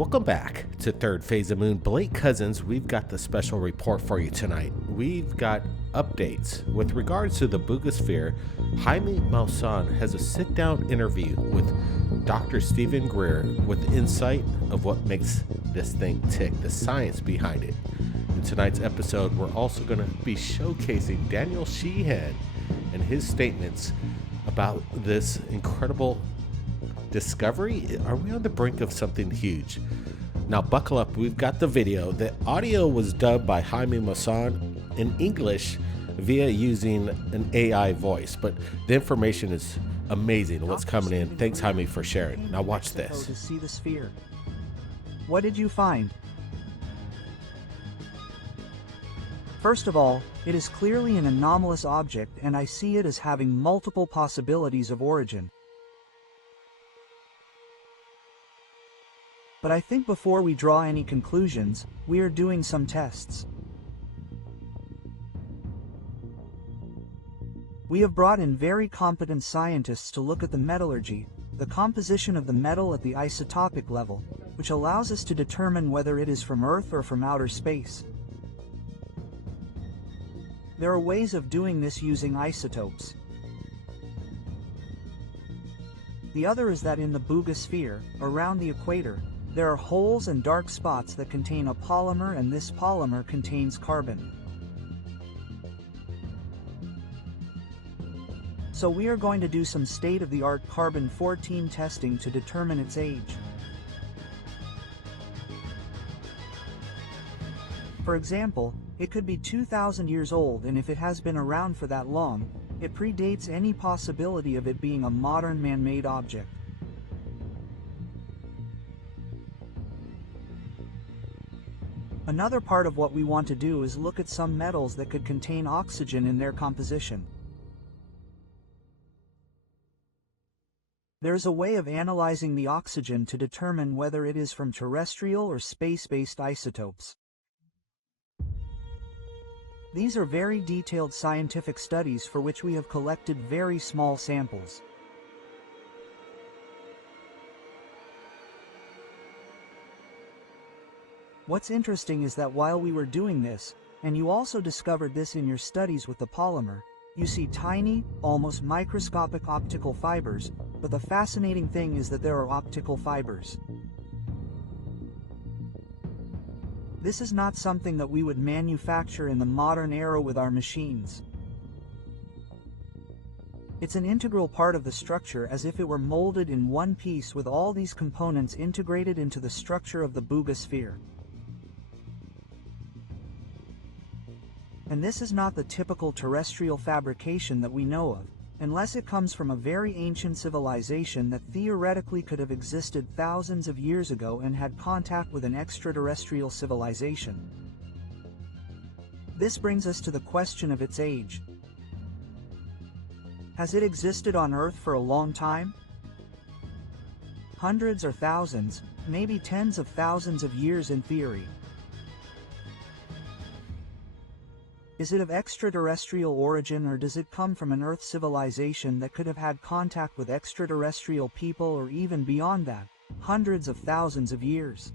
Welcome back to Third Phase of Moon. Blake Cousins, we've got the special report for you tonight. We've got updates with regards to the Bugosphere. Jaime Maussan has a sit-down interview with Dr. Stephen Greer with insight of what makes this thing tick, the science behind it. In tonight's episode, we're also going to be showcasing Daniel Shean and his statements about this incredible discovery. Are we on the brink of something huge? Now buckle up, we've got the video. The audio was dubbed by Jaime Maussan in English via using an AI voice, but the information is amazing what's coming in. Thanks Jaime for sharing. Now watch this. To see the sphere. What did you find? First of all, it is clearly an anomalous object and I see it as having multiple possibilities of origin. But I think before we draw any conclusions, we are doing some tests. We have brought in very competent scientists to look at the metallurgy, the composition of the metal at the isotopic level, which allows us to determine whether it is from Earth or from outer space. There are ways of doing this using isotopes. The other is that in the Bugosphere, around the equator, there are holes and dark spots that contain a polymer, and this polymer contains carbon. So we are going to do some state-of-the-art carbon-14 testing to determine its age. For example, it could be 2,000 years old, and if it has been around for that long, it predates any possibility of it being a modern man-made object. Another part of what we want to do is look at some metals that could contain oxygen in their composition. There is a way of analyzing the oxygen to determine whether it is from terrestrial or space-based isotopes. These are very detailed scientific studies for which we have collected very small samples. What's interesting is that while we were doing this, and you also discovered this in your studies with the polymer, you see tiny, almost microscopic optical fibers, but the fascinating thing is that there are optical fibers. This is not something that we would manufacture in the modern era with our machines. It's an integral part of the structure, as if it were molded in one piece with all these components integrated into the structure of the Bugosphere. And this is not the typical terrestrial fabrication that we know of, unless it comes from a very ancient civilization that theoretically could have existed thousands of years ago and had contact with an extraterrestrial civilization. This brings us to the question of its age. Has it existed on Earth for a long time? Hundreds or thousands, maybe tens of thousands of years in theory. Is it of extraterrestrial origin, or does it come from an Earth civilization that could have had contact with extraterrestrial people, or even beyond that, hundreds of thousands of years?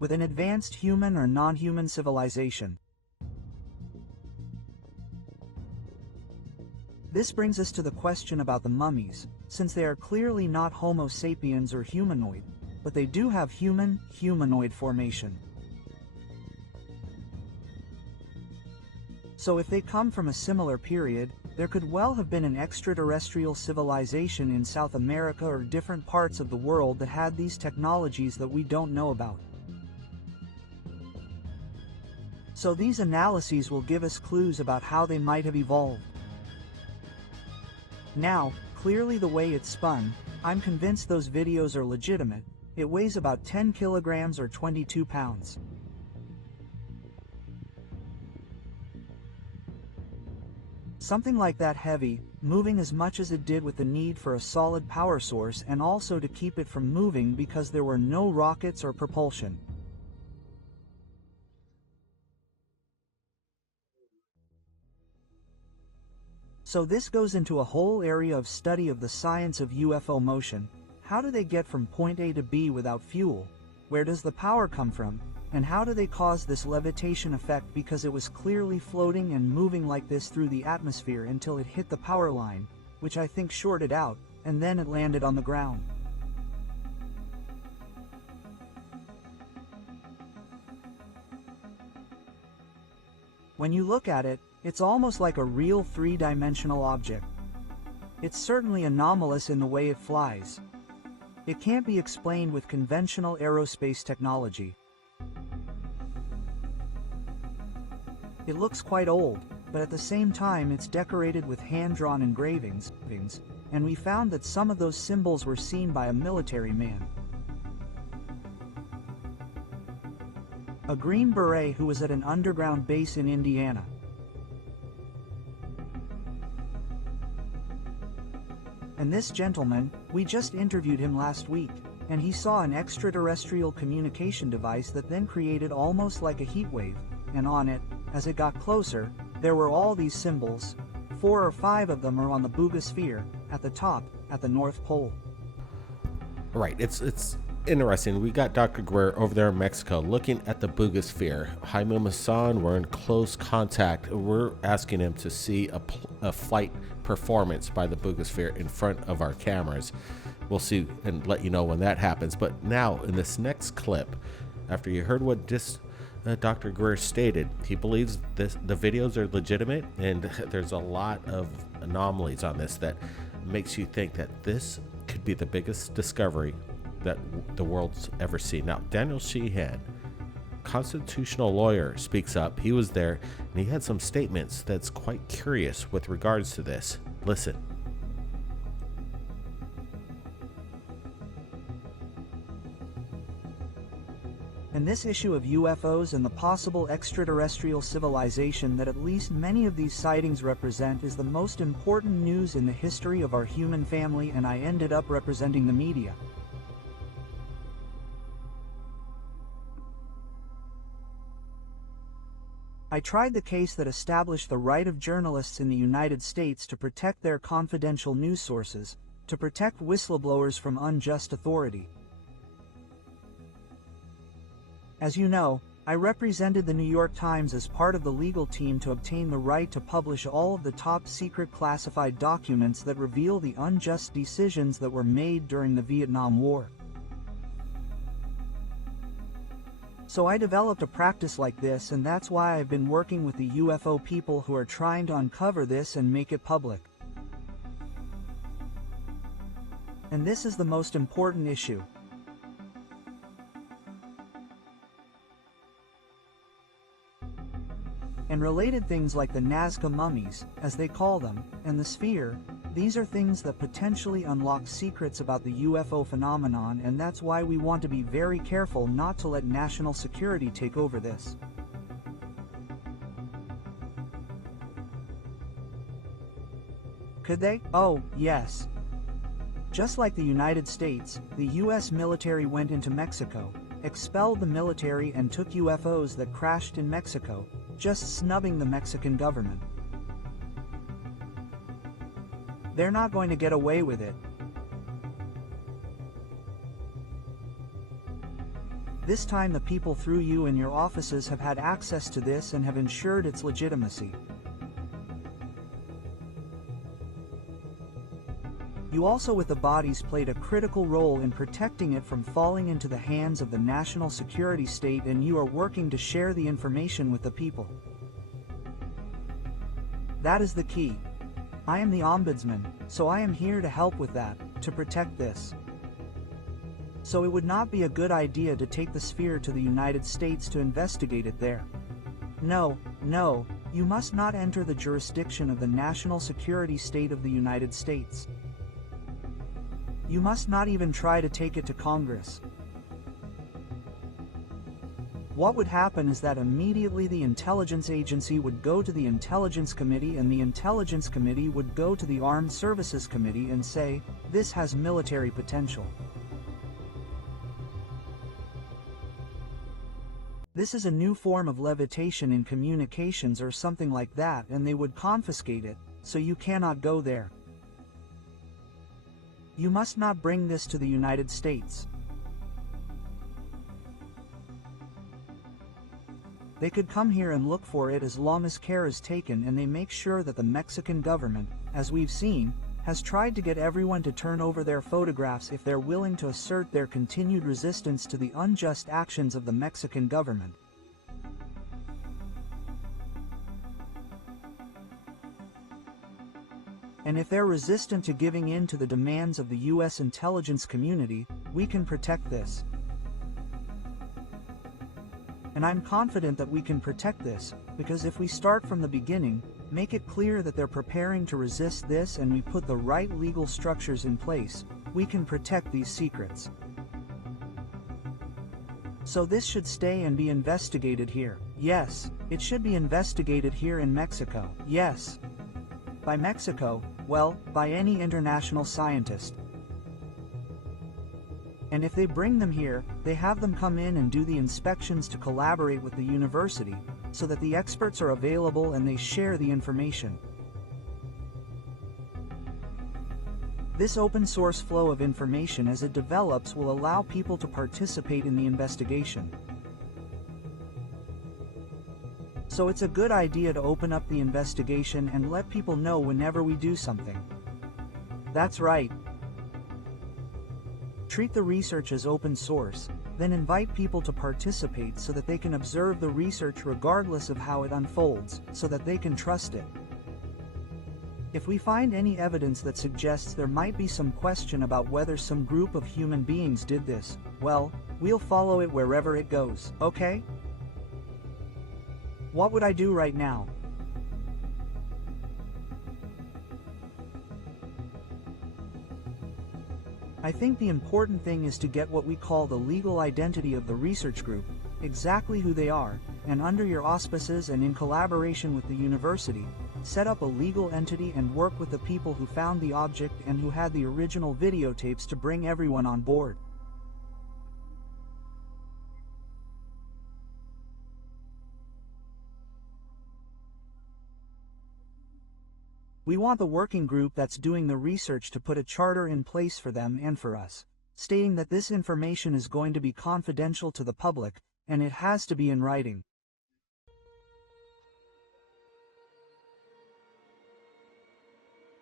With an advanced human or non-human civilization. This brings us to the question about the mummies, since they are clearly not Homo sapiens or humanoid, but they do have humanoid formation. So if they come from a similar period, there could well have been an extraterrestrial civilization in South America or different parts of the world that had these technologies that we don't know about. So these analyses will give us clues about how they might have evolved. Now, clearly the way it's spun, I'm convinced those videos are legitimate. It weighs about 10 kilograms or 22 pounds. Something like that heavy, moving as much as it did with the need for a solid power source and also to keep it from moving because there were no rockets or propulsion. So this goes into a whole area of study of the science of UFO motion. How do they get from point A to B without fuel? Where does the power come from? And how do they cause this levitation effect, because it was clearly floating and moving like this through the atmosphere until it hit the power line, which I think shorted out, and then it landed on the ground. When you look at it, it's almost like a real three-dimensional object. It's certainly anomalous in the way it flies. It can't be explained with conventional aerospace technology. It looks quite old, but at the same time it's decorated with hand-drawn engravings, and we found that some of those symbols were seen by a military man. A Green Beret who was at an underground base in Indiana. And this gentleman, we just interviewed him last week, and he saw an extraterrestrial communication device that then created almost like a heat wave, and on it, as it got closer, there were all these symbols. 4 or 5 of them are on the Buga sphere, at the top, at the North Pole. Right, it's interesting. We got Dr. Guerrero over there in Mexico looking at the Buga sphere. Jaime Maussan, we're in close contact. We're asking him to see a flight performance by the Buga sphere in front of our cameras. We'll see and let you know when that happens. But now, in this next clip, after you heard what Dr. Guerrero stated, he believes the videos are legitimate, and there's a lot of anomalies on this that makes you think that this could be the biggest discovery that the world's ever seen. Now, Daniel Shean, constitutional lawyer, speaks up. He was there, and he had some statements that's quite curious with regards to this. Listen. And this issue of UFOs and the possible extraterrestrial civilization that at least many of these sightings represent is the most important news in the history of our human family, and I ended up representing the media. I tried the case that established the right of journalists in the United States to protect their confidential news sources, to protect whistleblowers from unjust authority. As you know, I represented the New York Times as part of the legal team to obtain the right to publish all of the top-secret classified documents that reveal the unjust decisions that were made during the Vietnam War. So I developed a practice like this, and that's why I've been working with the UFO people who are trying to uncover this and make it public. And this is the most important issue. And related things like the Nazca mummies, as they call them, and the sphere, these are things that potentially unlock secrets about the UFO phenomenon, and that's why we want to be very careful not to let national security take over this. Could they? Oh, yes. Just like the United States, the US military went into Mexico, expelled the military and took UFOs that crashed in Mexico, just snubbing the Mexican government. They're not going to get away with it. This time the people through you and your offices have had access to this and have ensured its legitimacy. You also with the bodies played a critical role in protecting it from falling into the hands of the national security state, and you are working to share the information with the people. That is the key. I am the ombudsman, so I am here to help with that, to protect this. So it would not be a good idea to take the sphere to the United States to investigate it there. No, no, you must not enter the jurisdiction of the national security state of the United States. You must not even try to take it to Congress. What would happen is that immediately the intelligence agency would go to the Intelligence Committee, and the Intelligence Committee would go to the Armed Services Committee and say, this has military potential. This is a new form of levitation in communications or something like that, and they would confiscate it, so you cannot go there. You must not bring this to the United States. They could come here and look for it as long as care is taken, and they make sure that the Mexican government, as we've seen, has tried to get everyone to turn over their photographs if they're willing to assert their continued resistance to the unjust actions of the Mexican government. And if they're resistant to giving in to the demands of the U.S. intelligence community, we can protect this. And I'm confident that we can protect this, because if we start from the beginning, make it clear that they're preparing to resist this, and we put the right legal structures in place, we can protect these secrets. So this should stay and be investigated here. Yes, it should be investigated here in Mexico. Yes. By Mexico, well, by any international scientist. And if they bring them here, they have them come in and do the inspections to collaborate with the university, so that the experts are available and they share the information. This open source flow of information as it develops will allow people to participate in the investigation. So it's a good idea to open up the investigation and let people know whenever we do something. That's right. Treat the research as open source, then invite people to participate so that they can observe the research regardless of how it unfolds, so that they can trust it. If we find any evidence that suggests there might be some question about whether some group of human beings did this, well, we'll follow it wherever it goes, okay? What would I do right now? I think the important thing is to get what we call the legal identity of the research group, exactly who they are, and under your auspices and in collaboration with the university, set up a legal entity and work with the people who found the object and who had the original videotapes to bring everyone on board. We want the working group that's doing the research to put a charter in place for them and for us, stating that this information is going to be confidential to the public, and it has to be in writing.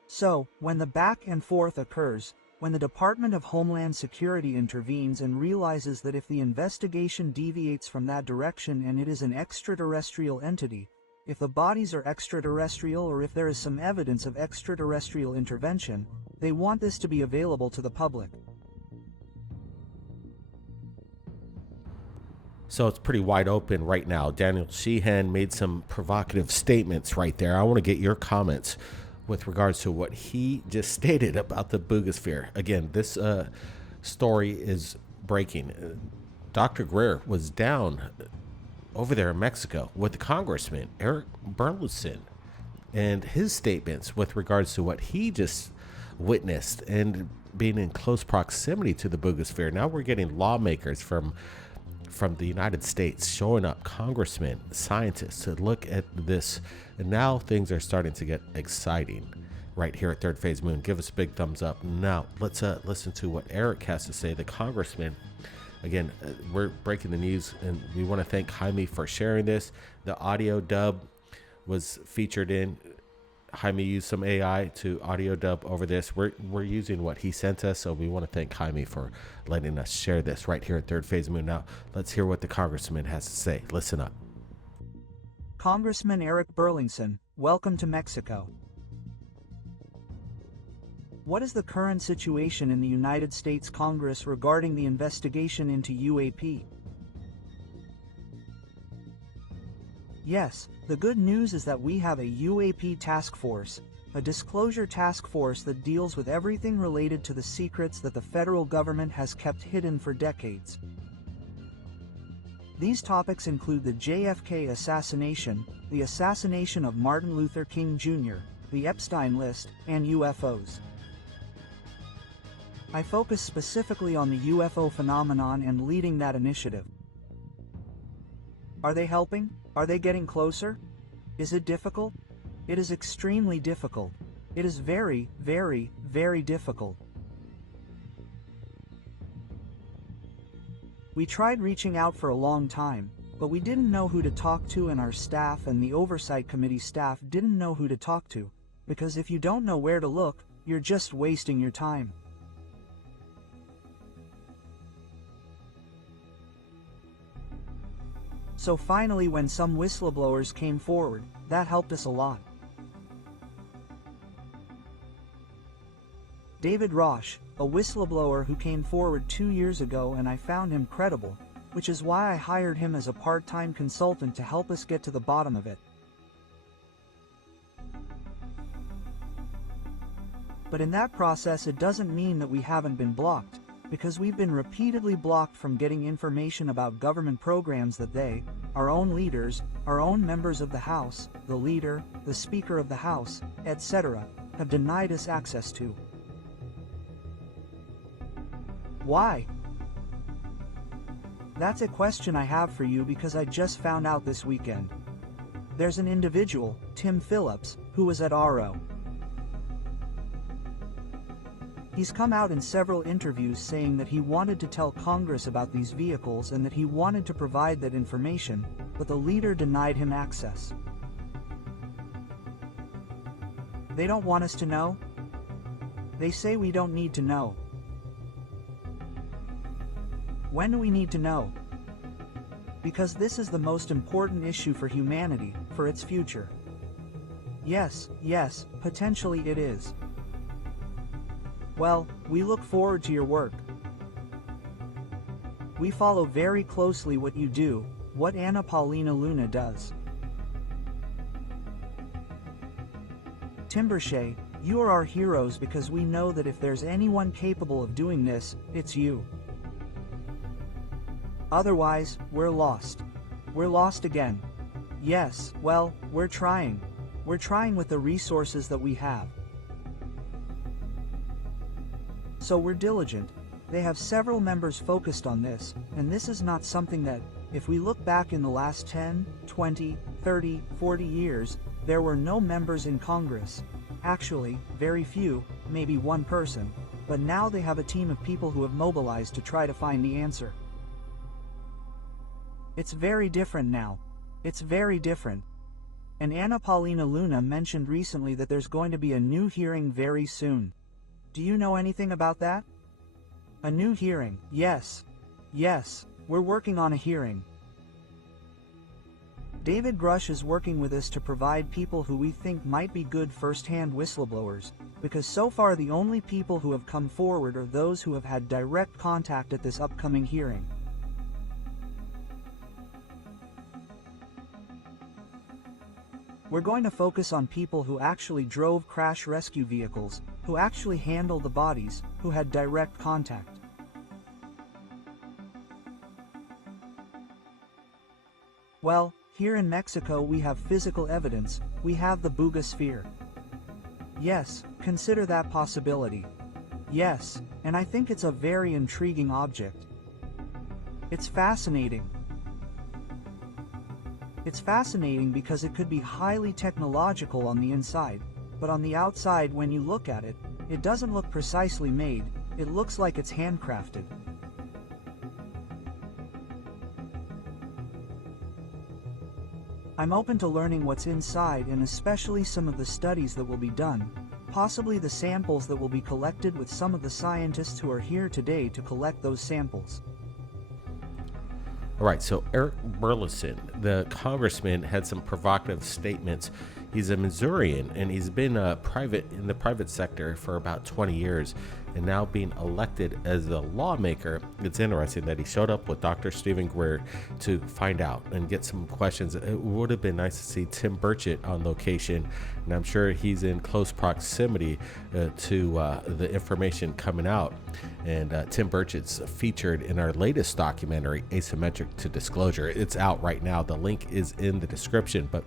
So, when the back and forth occurs, when the Department of Homeland Security intervenes and realizes that if the investigation deviates from that direction and it is an extraterrestrial entity, if the bodies are extraterrestrial or if there is some evidence of extraterrestrial intervention, they want this to be available to the public. So it's pretty wide open right now. Daniel Shean made some provocative statements right there. I want to get your comments with regards to what he just stated about the Bugosphere. Again, this story is breaking. Dr. Greer was down over there in Mexico with the Congressman Eric Burlington, and his statements with regards to what he just witnessed and being in close proximity to the Bugosphere. Now we're getting lawmakers from the United States showing up, congressmen, scientists, to look at this, and now things are starting to get exciting right here at Third Phase Moon. Give us a big thumbs up. Now let's listen to what Eric has to say, the congressman. Again, we're breaking the news, and we want to thank Jaime for sharing this. The audio dub was featured in. Jaime used some AI to audio dub over this. We're using what he sent us, so we want to thank Jaime for letting us share this right here at Third Phase Moon. Now, let's hear what the congressman has to say. Listen up. Congressman Eric Burlington, welcome to Mexico. What is the current situation in the United States Congress regarding the investigation into UAP? Yes, the good news is that we have a UAP task force, a disclosure task force that deals with everything related to the secrets that the federal government has kept hidden for decades. These topics include the JFK assassination, the assassination of Martin Luther King Jr., the Epstein list, and UFOs. I focus specifically on the UFO phenomenon and leading that initiative. Are they helping? Are they getting closer? Is it difficult? It is extremely difficult. It is very, very, very difficult. We tried reaching out for a long time, but we didn't know who to talk to, and our staff and the oversight committee staff didn't know who to talk to, because if you don't know where to look, you're just wasting your time. So finally, when some whistleblowers came forward, that helped us a lot. David Roche, a whistleblower who came forward 2 years ago, and I found him credible, which is why I hired him as a part-time consultant to help us get to the bottom of it. But in that process, it doesn't mean that we haven't been blocked, because we've been repeatedly blocked from getting information about government programs that they, our own leaders, our own members of the House, the leader, the Speaker of the House, etc., have denied us access to. Why? That's a question I have for you, because I just found out this weekend. There's an individual, Tim Phillips, who was at RO. He's come out in several interviews saying that he wanted to tell Congress about these vehicles and that he wanted to provide that information, but the leader denied him access. They don't want us to know? They say we don't need to know. When do we need to know? Because this is the most important issue for humanity, for its future. Yes, potentially it is. Well, we look forward to your work. We follow very closely what you do, what Anna Paulina Luna does. Timbershea, you are our heroes, because we know that if there's anyone capable of doing this, it's you. Otherwise, we're lost. We're lost again. Yes, well, we're trying. We're trying with the resources that we have. So we're diligent. They have several members focused on this, and this is not something that, if we look back in the last 10, 20, 30, 40 years, there were no members in Congress. Actually, very few, maybe one person, but now they have a team of people who have mobilized to try to find the answer. It's very different now. It's very different. And Anna Paulina Luna mentioned recently that there's going to be a new hearing very soon. Do you know anything about that? A new hearing, yes. Yes, we're working on a hearing. David Grush is working with us to provide people who we think might be good first-hand whistleblowers, because so far the only people who have come forward are those who have had direct contact at this upcoming hearing. We're going to focus on people who actually drove crash rescue vehicles, who actually handled the bodies, who had direct contact. Well, here in Mexico we have physical evidence, we have the Buga sphere. Yes, consider that possibility. Yes, and I think it's a very intriguing object. It's fascinating. It's fascinating because it could be highly technological on the inside, but on the outside when you look at it, it doesn't look precisely made, it looks like it's handcrafted. I'm open to learning what's inside, and especially some of the studies that will be done, possibly the samples that will be collected with some of the scientists who are here today to collect those samples. All right, so Eric Burlington, the congressman, had some provocative statements. He's a Missourian, and he's been in the private sector for about 20 years, and now being elected as a lawmaker. It's interesting that he showed up with Dr. Stephen Greer to find out and get some questions. It would have been nice to see Tim Burchett on location, and I'm sure he's in close proximity to the information coming out. And Tim Burchett's featured in our latest documentary, Asymmetric to Disclosure. It's out right now. The link is in the description. But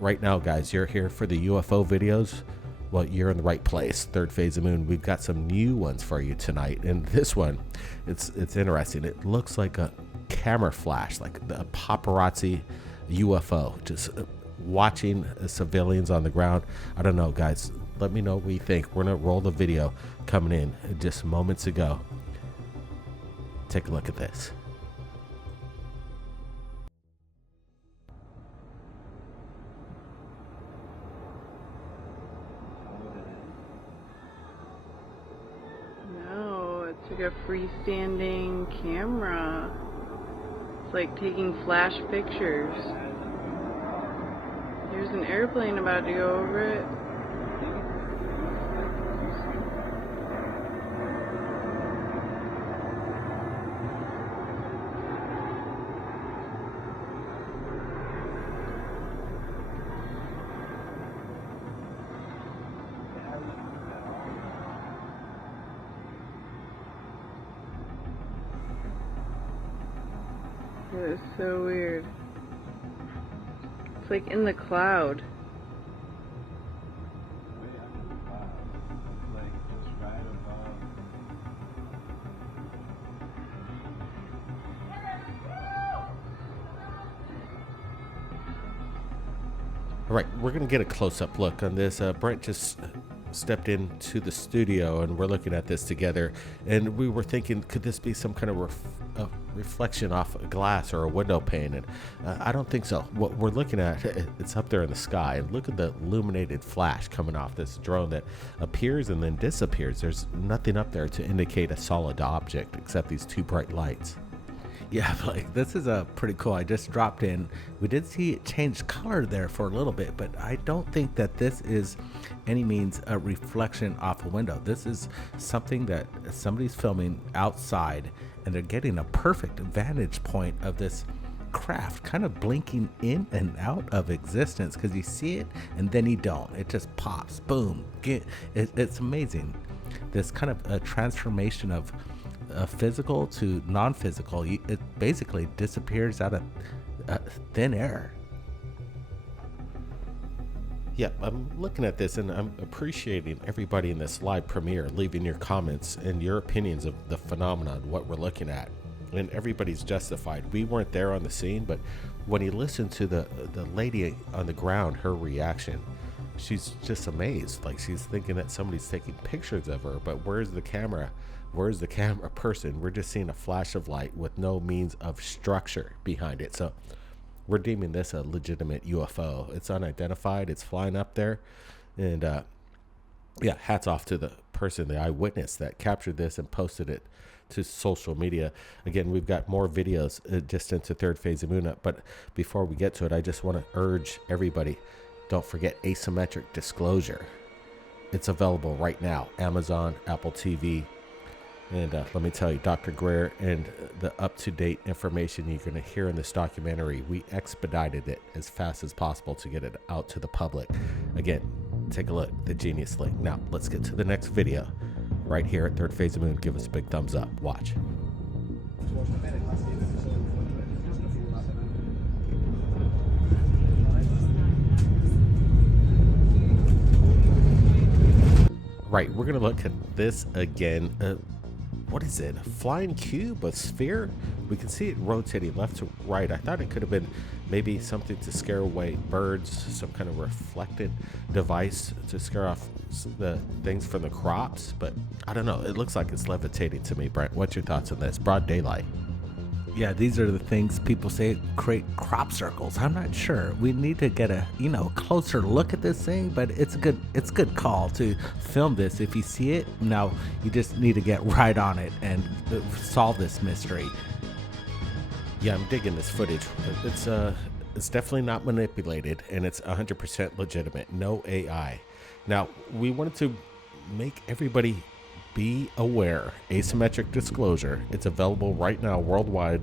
right now, guys, you're here for the UFO videos. Well, you're in the right place. Third Phase of Moon. We've got some new ones for you tonight. And this one, it's interesting. It looks like a camera flash, like the paparazzi UFO. Just watching civilians on the ground. I don't know, guys. Let me know what you think. We're gonna roll the video coming in just moments ago. Take a look at this. No, it's like a freestanding camera. It's like taking flash pictures. There's an airplane about to go over it. That is so weird. It's like in the cloud. All right, we're gonna get a close-up look on this. Brent just stepped into the studio and we're looking at this together, and we were thinking, could this be some kind of reflection off a glass or a window pane? And I don't think so. What we're looking at, it's up there in the sky, and look at the illuminated flash coming off this drone that appears and then disappears. There's nothing up there to indicate a solid object except these two bright lights. Yeah, like this is pretty cool. I just dropped in. We did see it change color there for a little bit, but I don't think that this is any means a reflection off a window. This is something that somebody's filming outside, and they're getting a perfect vantage point of this craft kind of blinking in and out of existence, because you see it and then you don't. It just pops, boom. It's amazing. This kind of a transformation of physical to non-physical. It basically disappears out of thin air. Yeah, I'm looking at this and I'm appreciating everybody in this live premiere leaving your comments and your opinions of the phenomenon, what we're looking at. And everybody's justified. We weren't there on the scene, but when you listen to the lady on the ground, her reaction, she's just amazed. Like, she's thinking that somebody's taking pictures of her, but where's the camera? Where's the camera person? We're just seeing a flash of light with no means of structure behind it. So we're deeming this a legitimate UFO. It's unidentified. It's flying up there. And yeah, hats off to the person, the eyewitness that captured this and posted it to social media. Again, we've got more videos just into Third Phase of Moon. But before we get to it, I just want to urge everybody, don't forget asymmetric disclosure. It's available right now. Amazon, Apple TV. And let me tell you, Dr. Greer, and the up-to-date information you're going to hear in this documentary, we expedited it as fast as possible to get it out to the public. Again, take a look, the Genius link. Now, let's get to the next video right here at Third Phase of Moon. Give us a big thumbs up. Watch. Right, we're going to look at this again. What is it? A flying cube? A sphere? We can see it rotating left to right. I thought it could have been maybe something to scare away birds, some kind of reflected device to scare off the things from the crops, but I don't know. It looks like it's levitating to me. Brent, what's your thoughts on this? Broad daylight. Yeah, these are the things people say create crop circles. I'm not sure. We need to get a closer look at this thing, but it's a good call to film this. If you see it, now you just need to get right on it and solve this mystery. Yeah, I'm digging this footage. It's definitely not manipulated, and it's 100% legitimate. No AI. Now, we wanted to make everybody be aware. Asymmetric disclosure. It's available right now worldwide,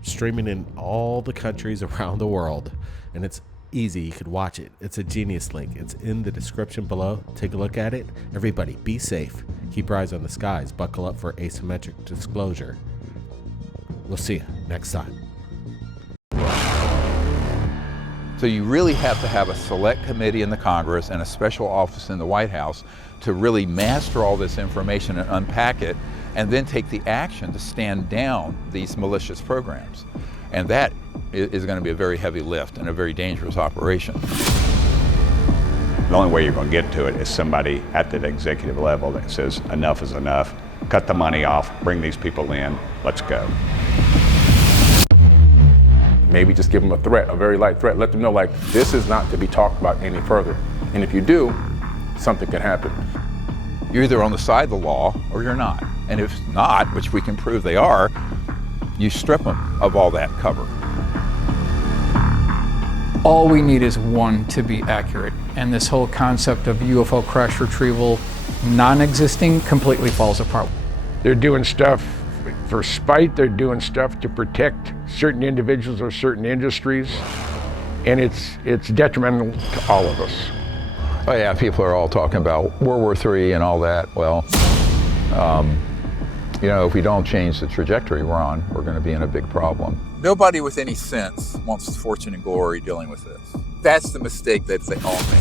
streaming in all the countries around the world, and it's easy. You could watch it. It's a Genius link. It's in the description below. Take a look at it. Everybody, be safe. Keep your eyes on the skies. Buckle up for asymmetric disclosure. We'll see you next time. So you really have to have a select committee in the Congress and a special office in the White House to really master all this information and unpack it, and then take the action to stand down these malicious programs. And that is going to be a very heavy lift and a very dangerous operation. The only way you're going to get to it is somebody at that executive level that says enough is enough, cut the money off, bring these people in, let's go. Maybe just give them a threat, a very light threat. Let them know, like, this is not to be talked about any further. And if you do, something can happen. You're either on the side of the law or you're not. And if not, which we can prove they are, you strip them of all that cover. All we need is one to be accurate. And this whole concept of UFO crash retrieval non-existing completely falls apart. They're doing stuff for spite, they're doing stuff to protect certain individuals or certain industries, and it's detrimental to all of us. Oh yeah, people are all talking about World War III and all that. Well, you know, if we don't change the trajectory we're on, we're going to be in a big problem. Nobody with any sense wants fortune and glory dealing with this. That's the mistake that they all make.